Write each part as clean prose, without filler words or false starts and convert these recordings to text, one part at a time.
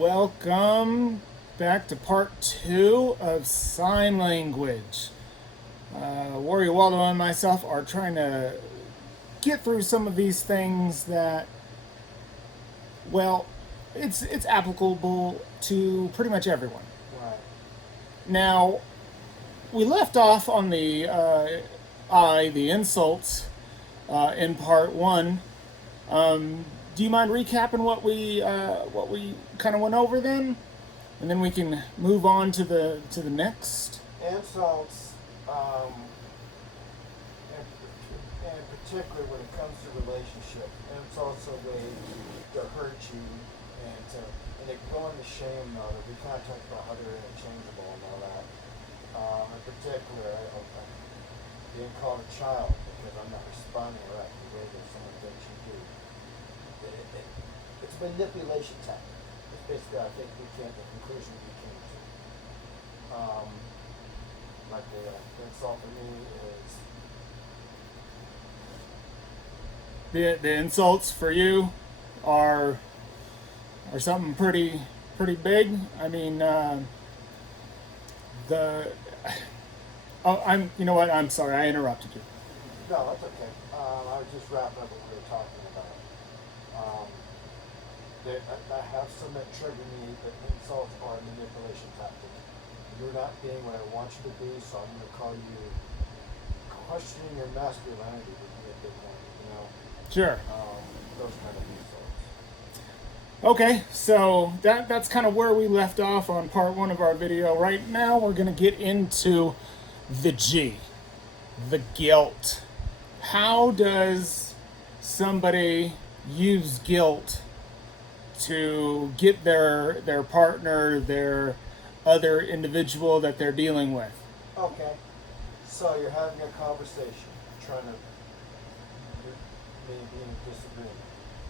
Welcome back to part two of sign language. Warrior Waldo and myself are trying to get through some of these things that, well, it's applicable to pretty much everyone. Right. Now, we left off on the insults in part one. Do you mind recapping what we kind of went over then, and then we can move on to the next? Insults, and particularly when it comes to relationship, insults are ways to hurt you and ignoring the shame mode. We kind of talked about how they're interchangeable and all that. In particular, being called a child because I'm not responding right the way that someone thinks you do. It's a manipulation tactic. It's basically, I think, the conclusion we came to. Like the insult for me is The insults for you are something pretty big. I mean, the I'm you know what, I'm sorry I interrupted you. no, that's okay. I was just wrapping up what we were talking about. Um, I have some that trigger me, but insults are a manipulation tactic. You're not being what I want you to be, so I'm going to call you. Questioning your masculinity would be a big one, you know. Sure. Those kind of insults. Okay, so that's kind of where we left off on part one of our video. Right now, we're going to get into the G, the guilt. How does somebody use guilt to get their partner, their other individual that they're dealing with? Okay, so you're having a conversation, trying to maybe be in disagreement.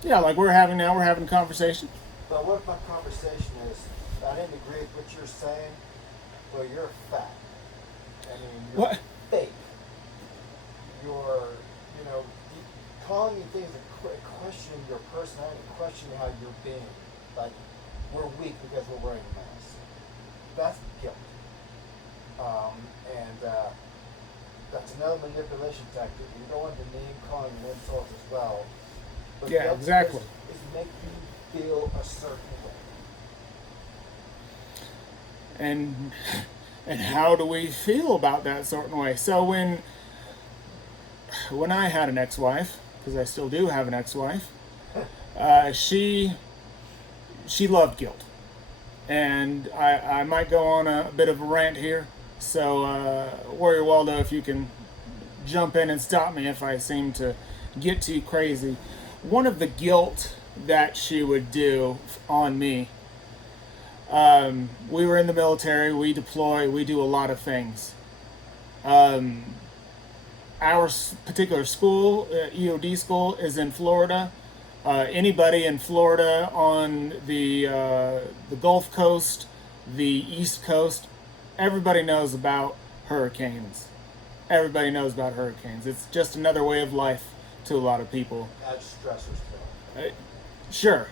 Yeah, like we're having a conversation. But what if my conversation is, I didn't agree with what you're saying, but you're fat. I mean, you're What? fake. You're, calling you things that question your personality, question how you're being. Like, we're weak because we're wearing a mask. That's guilt. And that's another manipulation tactic. You go into name calling and insults as well. But Yeah, guilt exactly. is make you feel a certain way. And how do we feel about that certain way? So when I had an ex-wife, because I still do have an ex-wife, she loved guilt, and I might go on a bit of a rant here. So Warrior Waldo, if you can jump in and stop me if I seem to get too crazy. One of the guilt that she would do on me. We were in the military. We deploy. We do a lot of things. Our particular school, EOD school, is in Florida. Anybody in Florida on the Gulf Coast, the East Coast, everybody knows about hurricanes. Everybody knows about hurricanes. It's just another way of life to a lot of people. Add stressors to it. Sure.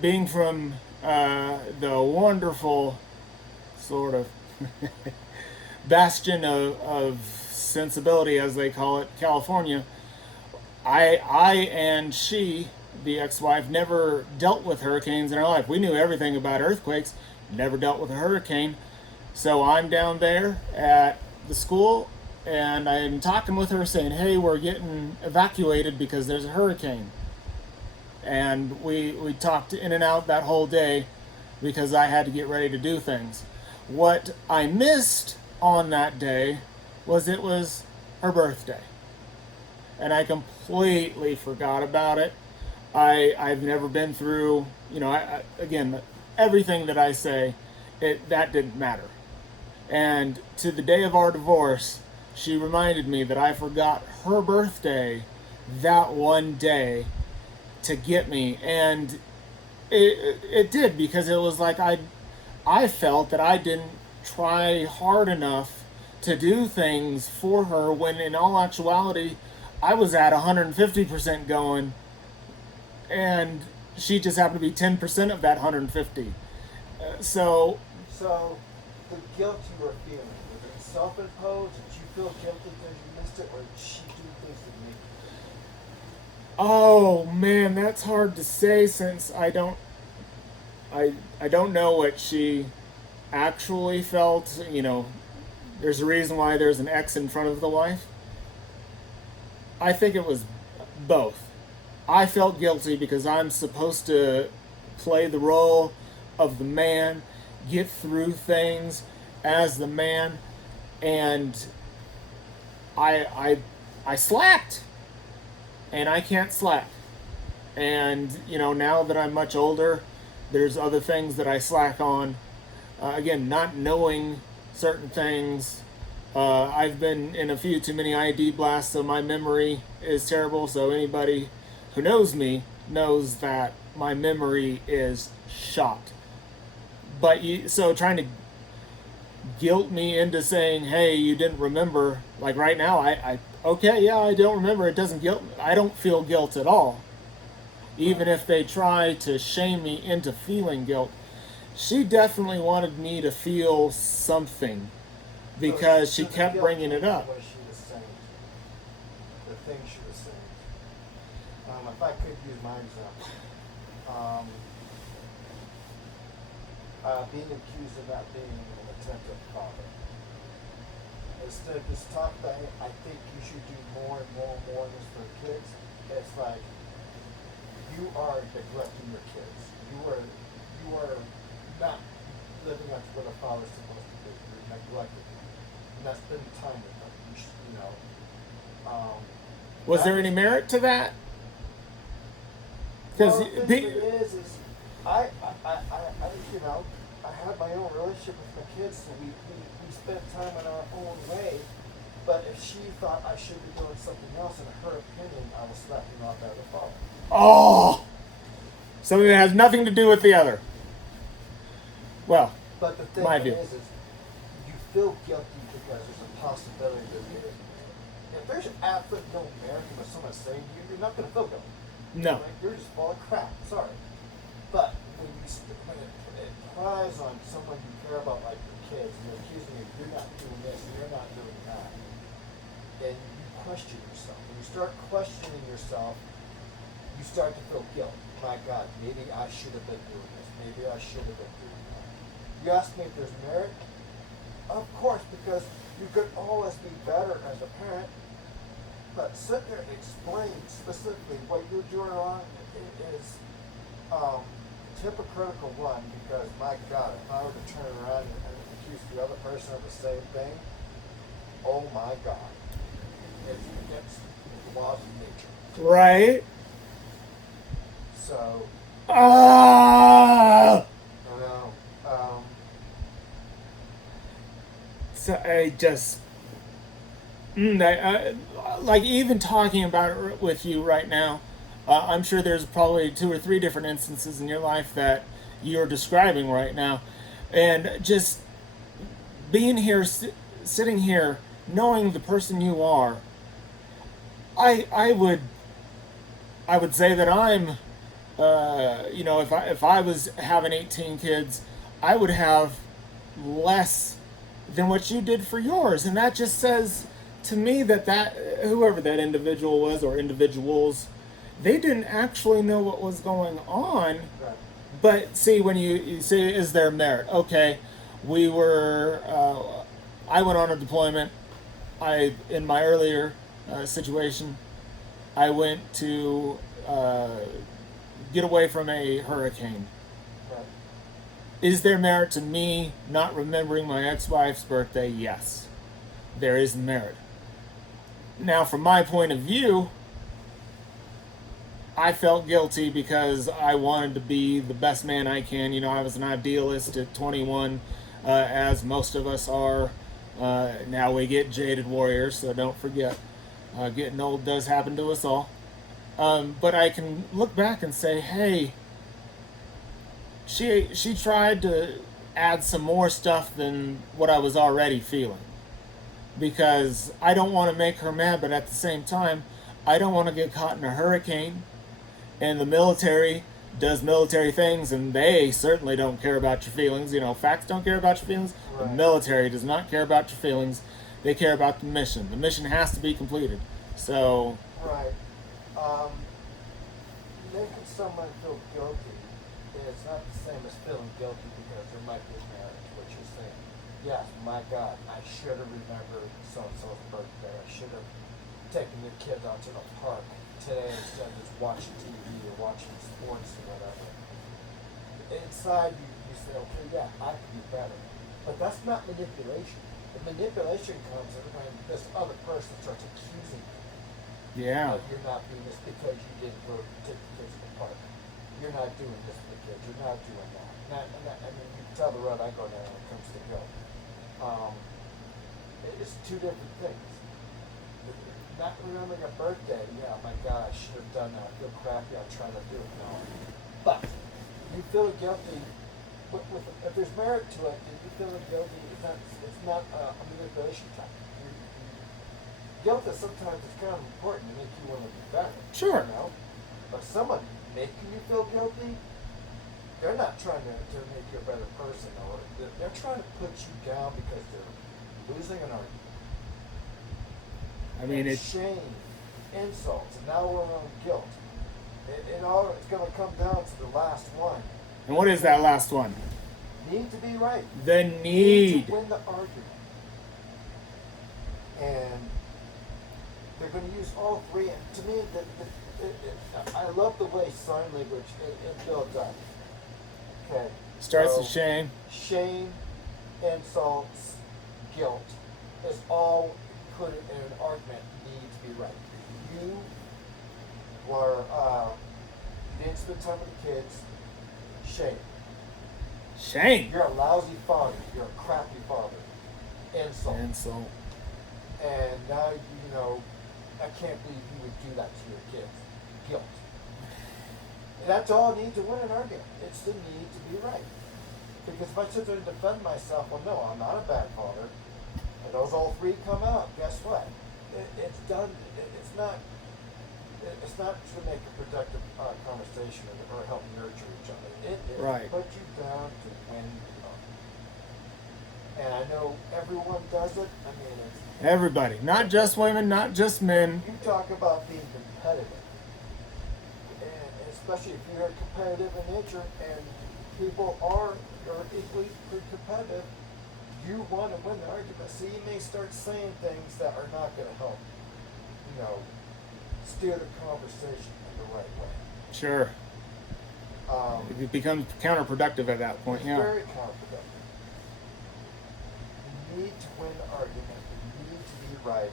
Being from the wonderful sort of bastion of sensibility, as they call it, California, I and she, the ex-wife, never dealt with hurricanes in our life. We knew everything about earthquakes, never dealt with a hurricane. So I'm down there at the school, and I'm talking with her saying, hey, we're getting evacuated because there's a hurricane. And we talked in and out that whole day because I had to get ready to do things. What I missed on that day was it was her birthday. And I completely forgot about it. I've never been through, again, everything that I say, that didn't matter. And to the day of our divorce, she reminded me that I forgot her birthday that one day to get me. And it did, because it was like I felt that I didn't try hard enough to do things for her, when in all actuality I was at 150% going, and She just happened to be 10% of that 150. So So, the guilt you were feeling, was it self-imposed? Did you feel guilty because you missed it, or did she do things to make you oh man, that's hard to say since I don't know what she actually felt. There's a reason why there's an X in front of the wife. I think it was both. I felt guilty because I'm supposed to play the role of the man, get through things as the man, and I I I slacked, and I can't slack. And now that I'm much older, there's other things that I slack on. Again, not knowing certain things. I've been in a few too many ID blasts, so my memory is terrible. So anybody who knows me knows that my memory is shot. So trying to guilt me into saying, "Hey, you didn't remember." Like right now, I okay, yeah, I don't remember. It doesn't guilt. I don't feel guilt at all, right? even if they try to shame me into feeling guilt. She definitely wanted me to feel something because she So the kept guilt bringing came it from up. what she was saying to you, the things she was saying to you. If I could use my example, um, being accused of not being an attentive father. Instead of just talk about it, I think you should do more and more and more of this for kids. It's like you are neglecting your kids. You are not living up to what a father's supposed to do. You're neglecting them. You're not spending time with them. Um, Was that there any is merit to that? well. Because The thing of it is I I had my own relationship with my kids, so we spent time in our own way. But if she thought I should be doing something else, in her opinion, I was slacking off as a father. oh, something that has nothing to do with the other. Well, But the thing my of it view. is you feel guilty because there's a possibility that if there's absolutely no merit in what someone's saying to you, you're not going to feel guilty. No. Right? You're just full of crap. Sorry. But when it pries on someone you care about, like your kids, and they're accusing you, you're not doing this and you're not doing that, and you question yourself. When you start questioning yourself, you start to feel guilt. My God, maybe I should have been doing this. Maybe I should have been doing that. You ask me if there's merit? Of course, because you could always be better as a parent. But sit there and explain specifically what you're doing wrong is hypocritical one, because my God, if I were to turn around and accuse the other person of the same thing, oh my God, it's against the laws of nature. Right? So, Ah! you know, So I just, like even talking about it with you right now, I'm sure there's probably two or three different instances in your life that you're describing right now, and just being here, sitting here, knowing the person you are, I I would say that I'm, if I was having 18 kids, I would have less than what you did for yours, and that just says to me that whoever that individual was or individuals, they didn't actually know what was going on. right. But see, when you say, is there merit? Okay, we were. I went on a deployment. In my earlier situation, I went to get away from a hurricane. Right. Is there merit to me not remembering my ex-wife's birthday? Yes, there is merit. Now, from my point of view, I felt guilty because I wanted to be the best man I can. I was an idealist at 21, as most of us are. Now we get jaded warriors, so don't forget. Getting old does happen to us all. But I can look back and say, hey, she tried to add some more stuff than what I was already feeling. Because I don't want to make her mad, but at the same time, I don't want to get caught in a hurricane and the military does military things, and they certainly don't care about your feelings. You know, facts don't care about your feelings. The Right. military does not care about your feelings. They care about the mission. The mission has to be completed. So, Right. Um, Making someone feel guilty is not the same as feeling guilty because there might be a marriage, what you're saying. Yes, my God, I should have remembered so-and-so's birthday. I should have taken the kids out to the park today instead of just watching TV or watching sports or whatever. Inside you say, okay, yeah, I can be better. But that's not manipulation. The manipulation comes when this other person starts accusing you. yeah. You're not doing this because you didn't go take the kids to the park. You're not doing this for the kids. You're not doing that. I mean, you can tell the road I go down when it comes to guilt. It's two different things. Not remembering a birthday, yeah, my God, I should have done that. I feel crappy. I'll try to do it. No. But you feel guilty. If there's merit to it, and you feel guilty, it's not a manipulation type. Guilt is sometimes it's kind of important to make you want to be better. Sure. You know? But someone making you feel guilty, they're not trying to make you a better person, or they're trying to put you down because they're losing an argument. I mean, it's shame, insults, and now we're on guilt. It's going to come down to the last one. And what is that last one? Need to be right. The need. To win the argument. And they're going to use all three. And to me, I love the way sign language is built up. Okay. Starts with shame. Shame, insults, guilt is all put in an argument. Need to be right. You didn't spend time with the kids. Shame. Shame. You're a lousy father. You're a crappy father. Insult. And now you know. I can't believe you would do that to your kids. Guilt. And that's all I need to win an argument. It's the need to be right. Because if I sit there and defend myself, well, no, I'm not a bad father. And those all three come out. Guess what? It's done. It's not. It's not to make a productive conversation or help nurture each other. It right. Put you down to win the argument. And I know everyone does it. I mean, it's. Everybody, not just women, not just men. You talk about being competitive, and especially if you're competitive in nature, and people are equally competitive, you want to win the argument. So you may start saying things that are not going to help, steer the conversation in the right way. Sure. It becomes counterproductive at that point. It's very counterproductive. You need to win the argument. Right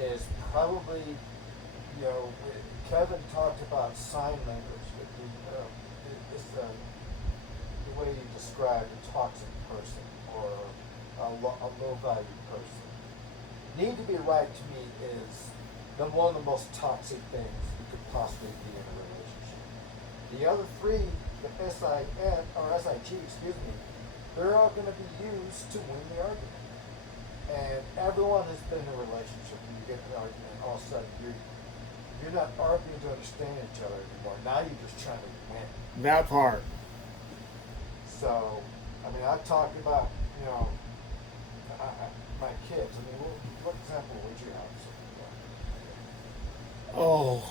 is probably, Kevin talked about sign language. It's the way you describe a toxic person or a low value person. Need to be right to me is one of the most toxic things you could possibly be in a relationship. The other three, the S.I.N. or S.I.G., they're all going to be used to win the argument. And everyone has been in a relationship when you get in an argument, and all of a sudden you're not arguing to understand each other anymore. Now you're just trying to win. That part. So, I mean, I've talked about, my kids. I mean, what example would you have? Oh,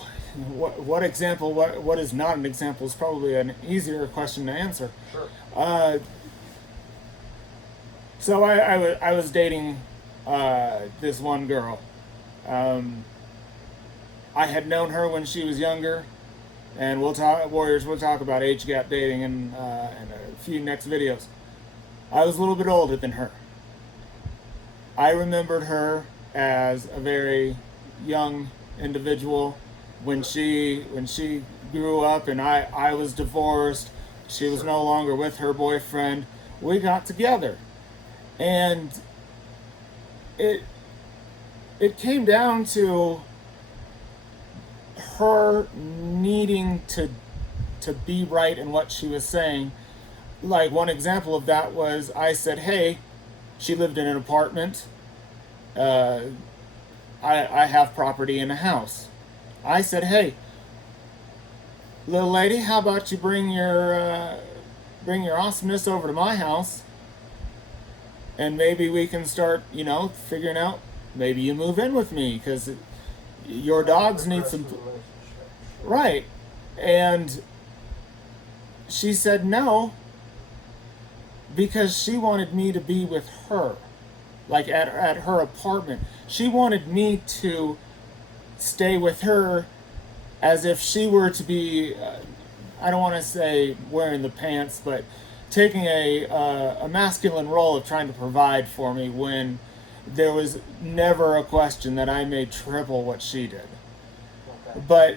what example? What is not an example is probably an easier question to answer. Sure. So I was dating this one girl. I had known her when she was younger, and we'll talk about age gap dating in a few next videos. I was a little bit older than her. I remembered her as a very young individual when she grew up, and I was divorced. She was no longer with her boyfriend. We got together. And it came down to her needing to be right in what she was saying. Like, one example of that was, I said, hey, she lived in an apartment. I have property in a house. I said, hey, little lady, how about you bring your awesomeness over to my house, and maybe we can start, figuring out. Maybe you move in with me because your Might dogs need progress some. the relationship. Sure. Right. And she said no because she wanted me to be with her, like at her apartment. She wanted me to stay with her as if she were to be, I don't want to say wearing the pants, but taking a masculine role of trying to provide for me when there was never a question that I made triple what she did. Okay. But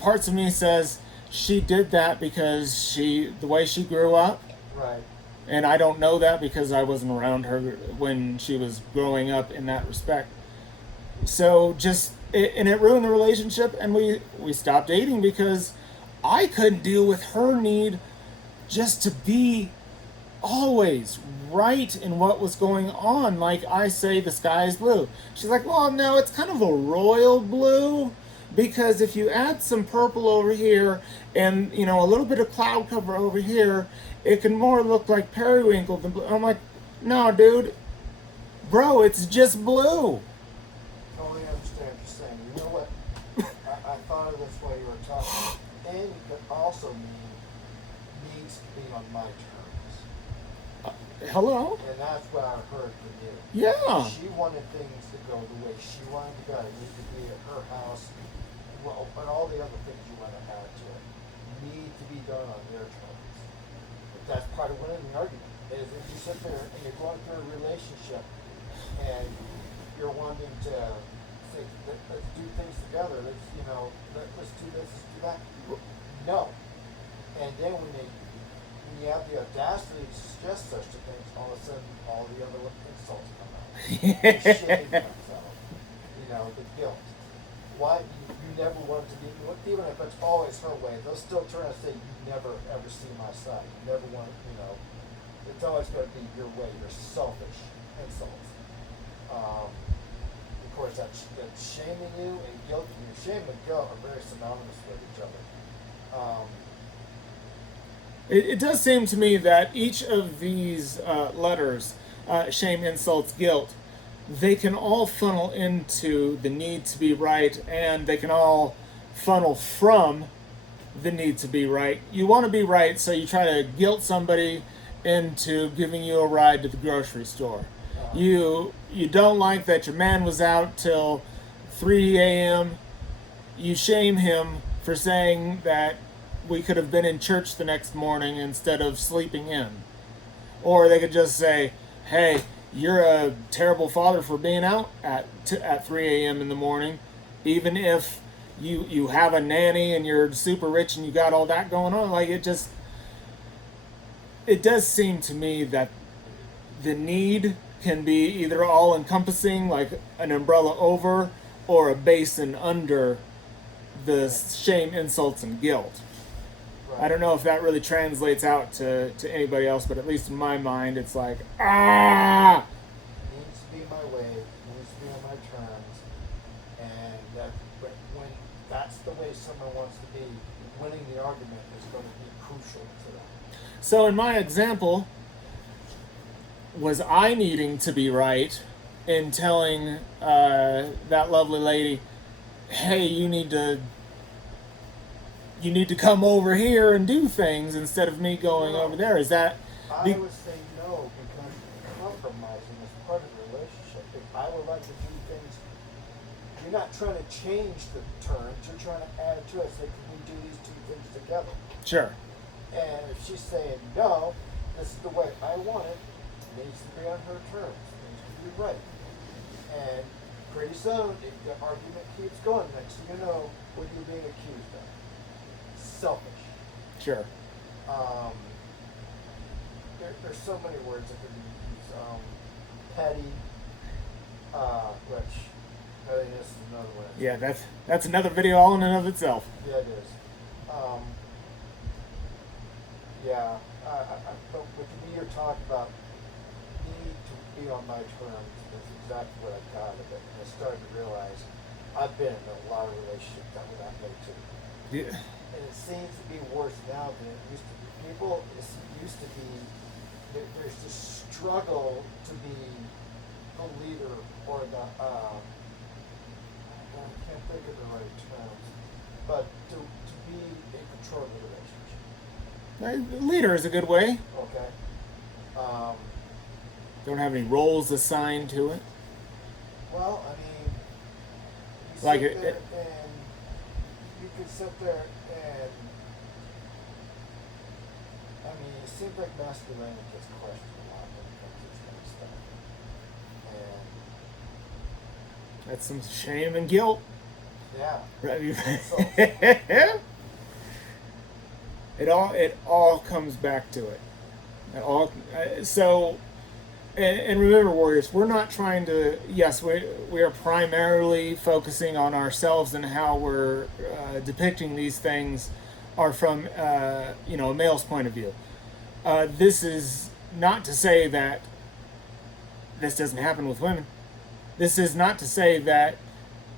parts of me says she did that because the way she grew up, Right. and I don't know that because I wasn't around her when she was growing up in that respect. So and it ruined the relationship, and we stopped dating because I couldn't deal with her need just to be always right in what was going on. Like I say, the sky is blue. She's like, well, no, it's kind of a royal blue because if you add some purple over here and a little bit of cloud cover over here, it can more look like periwinkle than blue. I'm like, no, dude, bro, it's just blue. Totally understand what you're saying. You know what? I thought of this while you were talking, and it could also mean needs to be on my terms. Hello? And that's what I heard from you. Yeah. She wanted things to go the way she wanted to go. I need to be at her house. Well, and all the other things you want to add to it need to be done on their terms. But that's part of winning the argument. Is if you sit there and you're going through a relationship and you're wanting to say, let's do things together. Let's do this, let's do that. No. And then when you have the audacity to suggest such things, all of a sudden all the other insults come out. The shame comes out. The guilt. Why you never want to be, even if it's always her way, they'll still try to say you never ever see my side. You never want, it's always going to be your way, your selfish insults. Of course, that's shaming you and guilt. Shame and guilt are very synonymous with each other. It does seem to me that each of these letters, shame, insults, guilt, they can all funnel into the need to be right, and they can all funnel from the need to be right. You want to be right, so you try to guilt somebody into giving you a ride to the grocery store. You don't like that your man was out till 3 a.m. You shame him for saying that we could have been in church the next morning instead of sleeping in. Or they could just say, hey, you're a terrible father for being out at 3 a.m. in the morning, even if you have a nanny and you're super rich and you got all that going on. Like it does seem to me that the need can be either all encompassing, like an umbrella over, or a basin under the shame, insults, and guilt. Right. I don't know if that really translates out to anybody else, but at least in my mind, it's like, ah! It needs to be my way, it needs to be on my terms, and when that's the way someone wants to be, winning the argument is going to be crucial to them. So in my example, was I needing to be right in telling that lovely lady, hey, you need to come over here and do things instead of me going over there? Is that I would say no, because compromising is part of the relationship. If I would like to do things, you're not trying to change the terms, you're trying to add to it. Say, can we do these two things together? sure? And if she's saying no, this is the way I want it, it needs to be on her terms. It needs to be right. And pretty soon, if the argument keeps going, next thing you know, what are you being accused of? Selfish. Sure. There's so many words that could be used. Petty, which pettiness is another one. Yeah, that's another video all in and of itself. Yeah, it is. But what you're talking about, need to be on my terms is exactly what I got of it. And I started to realize I've been in a lot of relationships that were that way too. Yeah. And it seems to be worse now than it used to be. People, it used to be, there's this struggle to be the leader or the, I can't think of the right terms, but to be in control of the relationship. Leader is a good way. Okay? Um, Don't have any roles assigned to it. well, I mean, you Like sit there and you can sit there and, I mean, it seems like masculinity gets questioned a lot when it comes to this kind of stuff. And That's some shame and guilt. yeah, Right? It all comes back to it. It all so. And remember, warriors, we're not trying to. Yes, we are primarily focusing on ourselves and how we're depicting these things are from a male's point of view. This is not to say that this doesn't happen with women. This is not to say that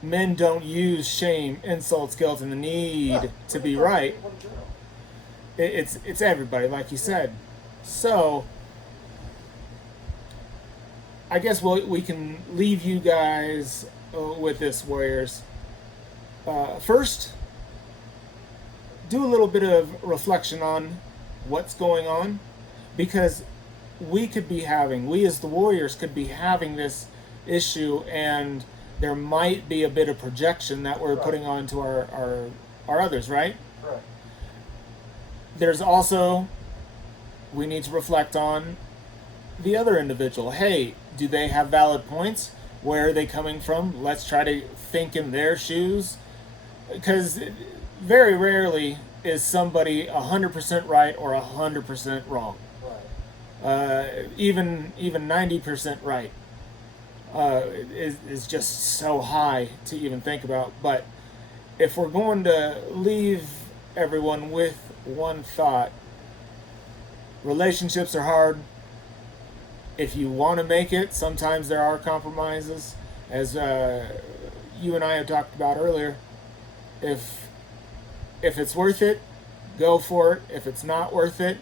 men don't use shame, insults, guilt, and the need to be right. It's everybody, like you said. So I guess we can leave you guys with this, warriors. First, do a little bit of reflection on what's going on, because we as the warriors could be having this issue, and there might be a bit of projection that we're putting onto our others, right? Right. There's also, we need to reflect on the other individual. Hey, do they have valid points? Where are they coming from? Let's try to think in their shoes, because very rarely is somebody 100% right or 100% wrong. Right. Even 90% right is just so high to even think about. But if we're going to leave everyone with one thought, relationships are hard. If you want to make it, sometimes there are compromises, as you and I had talked about earlier. If it's worth it, go for it. If it's not worth it,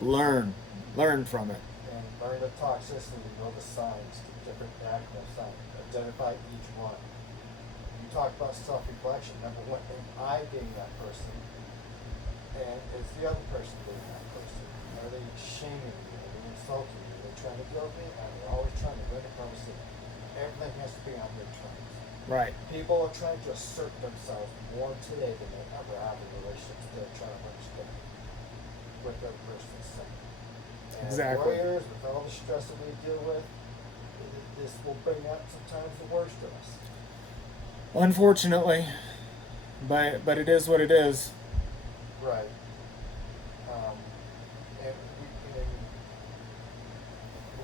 learn from it. And learn the toxicity, know the signs, the different active signs, identify each one. You talk about self-reflection. Number one, am I being that person? And is the other person being that person? Are they shaming me? Are they insulting me? Are they trying to guilt me? Are they always trying to win a conversation? Everything has to be on their terms. Right. People are trying to assert themselves more today than they ever have in relationships. They're trying to understand what the other person is saying. And Exactly. warriors, with all the stress that we deal with, this will bring out sometimes the worst of us. Unfortunately, but it is what it is. Right. And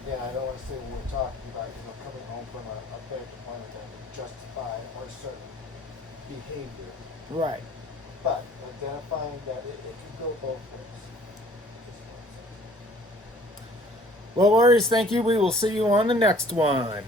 again, I don't want to say what we're talking about, coming home from a bad deployment and justify or certain behavior. Right. But identifying that it can go both ways. Well, warriors, thank you. We will see you on the next one.